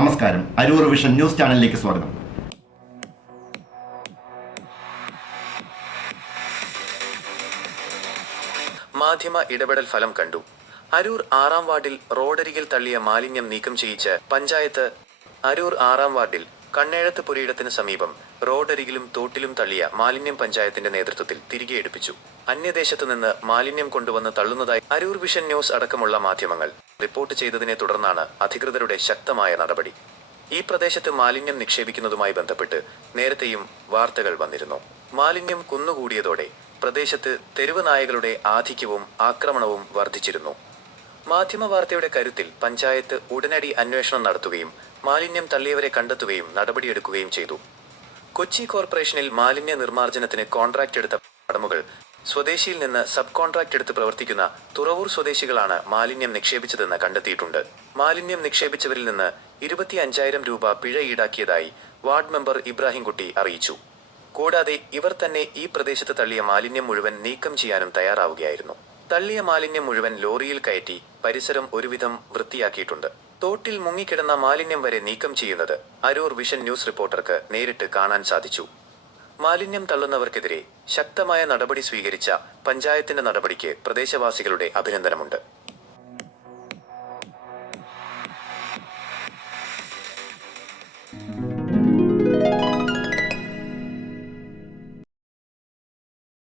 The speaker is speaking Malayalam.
നമസ്കാരം. അരൂർ വിഷൻ ന്യൂസ് ചാനലിലേക്ക് സ്വാഗതം. മാധ്യമ ഇടപെടൽ ഫലം കണ്ടു. അരൂർ 6-ാം വാർഡിൽ റോഡരികിൽ തള്ളിയ മാലിന്യം നീക്കം ചെയ്യിച്ച് പഞ്ചായത്ത്. അരൂർ 6-ാം വാർഡിൽ കണ്ണേഴത്ത് പുരയിടത്തിന് സമീപം റോഡരികിലും തോട്ടിലും തള്ളിയ മാലിന്യം പഞ്ചായത്തിന്റെ നേതൃത്വത്തിൽ തിരികെ എടുപ്പിച്ചു. അന്യദേശത്തു നിന്ന് മാലിന്യം കൊണ്ടുവന്ന് തള്ളുന്നതായി അരൂർ വിഷൻ ന്യൂസ് അടക്കമുള്ള മാധ്യമങ്ങൾ റിപ്പോർട്ട് ചെയ്തതിനെ തുടർന്നാണ് അധികൃതരുടെ ശക്തമായ നടപടി. ഈ പ്രദേശത്ത് മാലിന്യം നിക്ഷേപിക്കുന്നതുമായി ബന്ധപ്പെട്ട് നേരത്തെയും വാർത്തകൾ വന്നിരുന്നു. മാലിന്യം കുന്നുകൂടിയതോടെ പ്രദേശത്ത് തെരുവ് നായകളുടെ ആധിക്യവും ആക്രമണവും വർദ്ധിച്ചിരുന്നു. മാധ്യമ വാർത്തയുടെ കരുത്തിൽ പഞ്ചായത്ത് ഉടനടി അന്വേഷണം നടത്തുകയും മാലിന്യം തള്ളിയവരെ കണ്ടെത്തുകയും നടപടിയെടുക്കുകയും ചെയ്തു. കൊച്ചി കോർപ്പറേഷനിൽ മാലിന്യ നിർമ്മാർജ്ജനത്തിന് കോൺട്രാക്ട് എടുത്ത ഉടമകൾ സ്വദേശിയിൽ നിന്ന് സബ് കോൺട്രാക്ട് എടുത്ത് പ്രവർത്തിക്കുന്ന തുറവൂർ സ്വദേശികളാണ് മാലിന്യം നിക്ഷേപിച്ചതെന്ന് കണ്ടെത്തിയിട്ടുണ്ട്. മാലിന്യം നിക്ഷേപിച്ചവരിൽ നിന്ന് 25,000 രൂപ പിഴ ഈടാക്കിയതായി വാർഡ് മെമ്പർ ഇബ്രാഹിംകുട്ടി അറിയിച്ചു. കൂടാതെ ഇവർ തന്നെ ഈ പ്രദേശത്ത് തള്ളിയ മാലിന്യം മുഴുവൻ നീക്കം ചെയ്യാനും തയ്യാറാവുകയായിരുന്നു. തള്ളിയ മാലിന്യം മുഴുവൻ ലോറിയിൽ കയറ്റി പരിസരം ഒരുവിധം വൃത്തിയാക്കിയിട്ടുണ്ട്. തോട്ടിൽ മുങ്ങിക്കിടന്ന മാലിന്യം വരെ നീക്കം ചെയ്യുന്നത് അരൂർ വിഷൻ ന്യൂസ് റിപ്പോർട്ടർക്ക് നേരിട്ട് കാണാൻ സാധിച്ചു. മാലിന്യം തള്ളുന്നവർക്കെതിരെ ശക്തമായ നടപടി സ്വീകരിച്ച പഞ്ചായത്തിന്റെ നടപടിക്ക് പ്രദേശവാസികളുടെ അഭിനന്ദനമുണ്ട്.